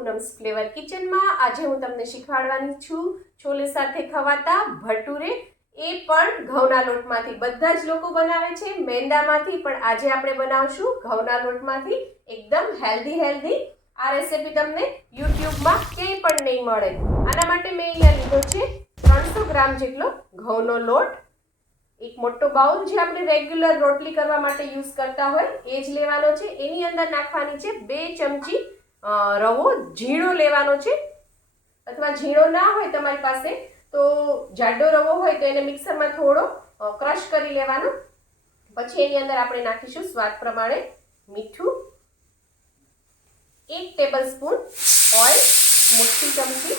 Poonam's flavour કિચનમાં આજે હું તમને શીખવાડવાની છું છોલે સાથે ખવાતા ભટુરે, એ પણ ઘઉંના લોટમાંથી. બધા જ લોકો બનાવે છે મેંદામાંથી, પણ આજે આપણે બનાવશું ઘઉંના લોટમાંથી. એકદમ હેલ્ધી. આ રેસીપી તમને યુટ્યુબમાં ક્યાંય પણ નહીં મળે. આના માટે મેં અહીંયા લીધો છે 300 ગ્રામ જેટલો ઘઉંનો લોટ. એક મોટો બાઉલ જે આપણે રેગ્યુલર રોટલી કરવા માટે યુઝ કરતા હોય એ જ લેવાનો છે. એની અંદર નાખવાની છે 2 ચમચી રવો. ઝીણો લેવાનો છે, અથવા ઝીણો ના હોય તમારી પાસે તો જાડો રવો હોય તો એને મિક્સરમાં થોડો ક્રશ કરી લેવાનો. પછી એની અંદર આપણે નાખીશું સ્વાદ પ્રમાણે મીઠું, 1 ટેબલસ્પૂન ઓઇલ, મોટી ચમચી,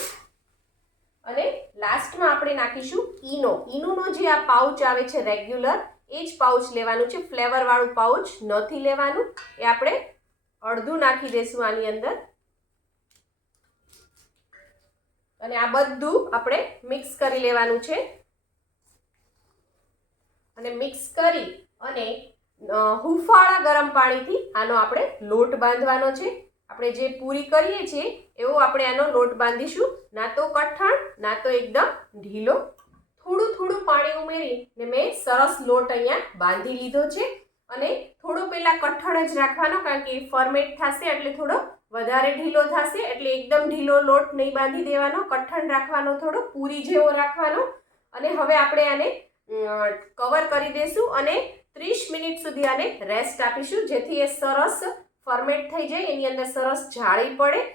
અને લાસ્ટમાં આપણે નાખીશું ઈનો. ઈનોનો જે આ પાઉચ આવે છે રેગ્યુલર, એ જ પાઉચ લેવાનું છે. ફ્લેવર વાળું પાઉચ નથી લેવાનું. એ આપણે અડધું નાખી દઈશું આની અંદર, અને આ બધું આપણે મિક્સ કરી લેવાનું છે. અને મિક્સ કરી અને હુંફાળા ગરમ પાણીથી આનો આપણે લોટ બાંધવાનો છે. આપણે જે પૂરી કરીએ છીએ એવો આપણે આનો લોટ બાંધીશું. ના તો કઠણ, ના તો એકદમ ઢીલો. થોડું પાણી ઉમેરીને મેં સરસ લોટ અહીંયા બાંધી લીધો છે. અને થોડો પહેલા કઠણ જ રાખવાનો, કારણ કે ફર્મેન્ટ થશે એટલે થોડો વધારે ઢીલો થશે. એટલે એકદમ ઢીલો લોટ નહીં બાંધી દેવાનો, કઠણ રાખવાનો, થોડો પૂરી જેવો રાખવાનો. અને હવે આપણે આને કવર કરી દઈશું અને 30 મિનિટ સુધી આને રેસ્ટ આપીશું, જેથી એ સરસ ફર્મેન્ટ થઈ જાય, એની અંદર સરસ જાળી પડે.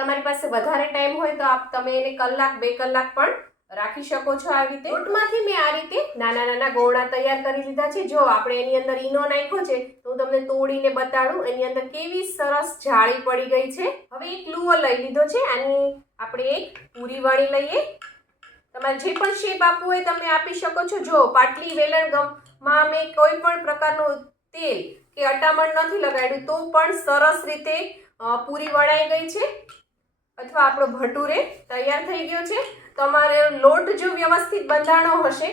તમારી પાસે વધારે ટાઈમ હોય તો તમે એને કલાક 2 કલાક પણ રાખી શકો છો. આવી રીતે લોટમાંથી મેં આ રીતે નાના ગોળા તૈયાર કરી લીધા છે. જો આપણે એની અંદર ઈનો નાખ્યો છે તો હું તમને તોડીને બતાડું એની અંદર કેવી સરસ જાળી પડી ગઈ છે. હવે એક લુઓ લઈ લીધો છે. આની આપણે એક પૂરી વણી લઈએ. તમારે જે પણ શેપ આપવું હોય તમે આપી શકો છો. જો પાટલી વેલણમાં મેં કોઈ પણ પ્રકારનું તેલ કે અટામણ નથી લગાડ્યું તો પણ સરસ રીતે પૂરી વણાઈ ગઈ છે, અથવા આપણો ભટુરે તૈયાર થઈ ગયો છે. તમારે લોટ જો વ્યવસ્થિત બંધાણો હશે,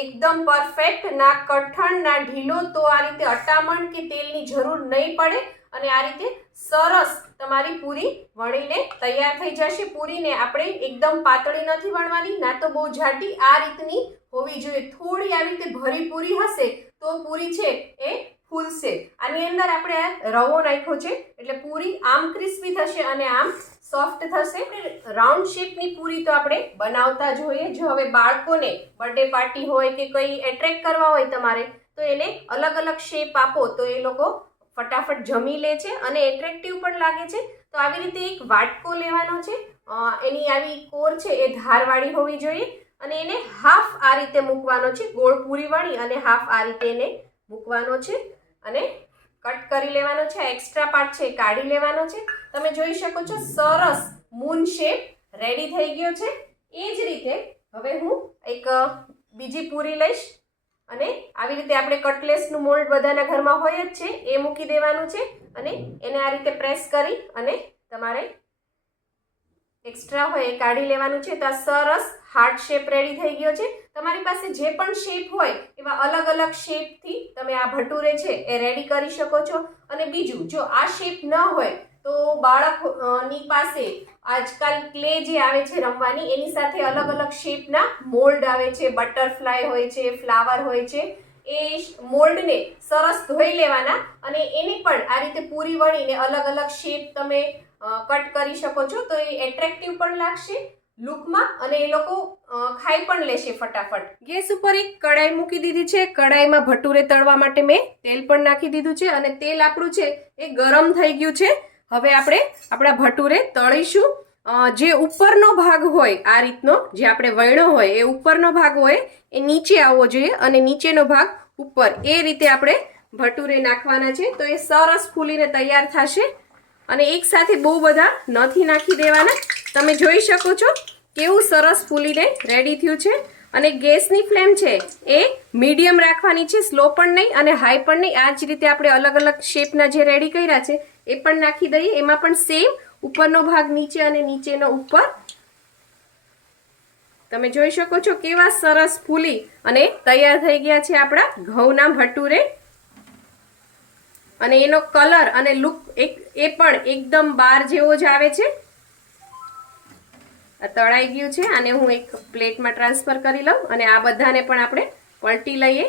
એકદમ પરફેક્ટ, ના કઠણ ના ઢીલો, તો આ રીતે અટામણ કે તેલની જરૂર નહીં પડે. અને આ રીતે સરસ તમારી પૂરી વણીને તૈયાર થઈ જશે. પૂરીને આપણે એકદમ પાતળી નથી વણવાની, ના તો બહુ જાડી. આ રીતની હોવી જોઈએ. થોડી આવી રીતે ભરી પૂરી હશે તો પૂરી છે એ ફૂલશે. આની અંદર આપણે રવો નાખ્યો છે એટલે પૂરી આમ ક્રિસ્પી થશે અને આમ સોફ્ટ થશે. રાઉન્ડ શેપની પૂરી તો આપણે બનાવતા જ હોઈએ. જો હવે બાળકોને બર્થડે પાર્ટી હોય કે કંઈ એટ્રેક્ટ કરવા હોય તમારે, તો એને અલગ શેપ આપો તો એ લોકો ફટાફટ જમી લે છે અને એટ્રેક્ટિવ પણ લાગે છે. તો આવી રીતે એક વાટકો લેવાનો છે. એની આવી કોર છે એ ધારવાળી હોવી જોઈએ, અને એને હાફ આ રીતે મૂકવાનો છે. ગોળ પૂરી વળી અને હાફ આ રીતે એને મૂકવાનો છે અને કટ કરી લેવાનો છે. એક્સ્ટ્રા પાર્ટ છે કાઢી લેવાનો છે. તમે જોઈ શકો છો સરસ મૂન શેપ રેડી થઈ ગયો છે. એ જ રીતે હવે હું એક બીજી પૂરી લઈશ, અને આવી રીતે આપણે કટલેસનું મોલ્ડ બધાના ઘરમાં હોય જ છે, એ મૂકી દેવાનું છે. અને એને આ રીતે પ્રેસ કરી અને તમારે એક્સ્ટ્રા હોય એ કાઢી લેવાનું છે. તો આ સરસ હાર્ટ શેપ રેડી થઈ ગયો છે. તમારી પાસે જે પણ શેપ હોય એવા અલગ શેપથી તમે આ ભટુરે છે એ રેડી કરી શકો છો. અને બીજું, જો આ શેપ ન હોય તો બાળકની પાસે આજકાલ ક્લે જે આવે છે રમવાની, એની સાથે અલગ શેપના મોલ્ડ આવે છે. બટરફ્લાય હોય છે, ફ્લાવર હોય છે. એ મોલ્ડને સરસ ધોઈ લેવાના અને એને પણ આ રીતે પૂરી વળીને અલગ શેપ તમે કટ કરી શકો છો. તો એ એટ્રેક્ટિવ પણ લાગશે લુકમાં, અને એ લોકો ખાઈ પણ લેશે ફટાફટ. ગેસ ઉપર એક કડાઈ મૂકી દીધી છે. કડાઈમાં ભટુરે તળવા માટે મેં તેલ પણ નાખી દીધું છે, અને તેલ આપણું છે એ ગરમ થઈ ગયું છે. હવે આપણે આપણા ભટુરે તળીશું. જે ઉપરનો ભાગ હોય આ રીતનો, જે આપણે વણ્યો હોય એ ઉપરનો ભાગ હોય એ નીચે આવવો જોઈએ, અને નીચેનો ભાગ ઉપર. એ રીતે આપણે ભટુરે નાખવાના છે. તો એ સરસ ફૂલીને તૈયાર થશે. અને એક સાથે બહુ બધા નથી નાખી દેવાના. તમે જોઈ શકો છો કેવું સરસ ફૂલીને રેડી થયું છે. અને ગેસની ફ્લેમ છે એ મીડિયમ રાખવાની છે, સ્લો પણ નહીં અને હાઈ પણ નહીં. આ જ રીતે આપણે અલગ શેપના જે રેડી કર્યા છે એ પણ નાખી દઈએ. એમાં પણ સેમ ઉપરનો ભાગ નીચે અને નીચેનો ઉપર. તમે જોઈ શકો છો કેવા સરસ ફૂલી અને તૈયાર થઈ ગયા છે આપણા ઘઉંના ભટુરે. અને એનો કલર અને લુક એ પણ એકદમ બાર જેવો જ આવે છે. આ તળાઈ ગયું છે. આને હું એક પ્લેટમાં ટ્રાન્સફર કરી લઉં અને આ બધાને પણ આપણે પલટી લઈએ.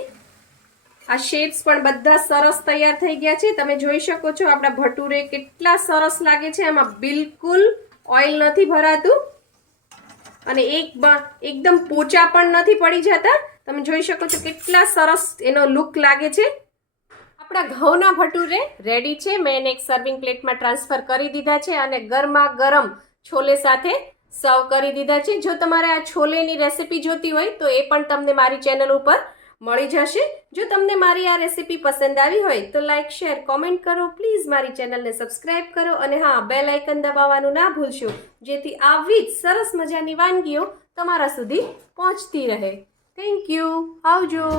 આ શેપ્સ પણ બધા સરસ તૈયાર થઈ ગયા છે. તમે જોઈ શકો છો આપણા ભટુરે કેટલા સરસ લાગે છે. આમાં બિલકુલ ઓઇલ નથી ભરાતું અને એકદમ પોચા પણ નથી પડી જતા. તમે જોઈ શકો છો કેટલા સરસ એનો લુક લાગે છે. આપણા ઘઉંના ભટુરે રેડી છે. મેં એને એક સર્વિંગ પ્લેટમાં ટ્રાન્સફર કરી દીધા છે અને ગરમા ગરમ છોલે સાથે સર્વ કરી દીધા છે. જો તમારે આ છોલેની રેસિપી જોતી હોય તો એ પણ તમને મારી ચેનલ ઉપર મળી જશે. જો તમને મારી આ રેસિપી પસંદ આવી હોય તો લાઈક, શેર, કોમેન્ટ કરો. પ્લીઝ મારી ચેનલને સબસ્ક્રાઇબ કરો અને હા, બેલ આઇકન દબાવવાનું ના ભૂલશો, જેથી આવી જ સરસ મજાની વાનગીઓ તમારા સુધી પહોંચતી રહે. Thank you. આવજો.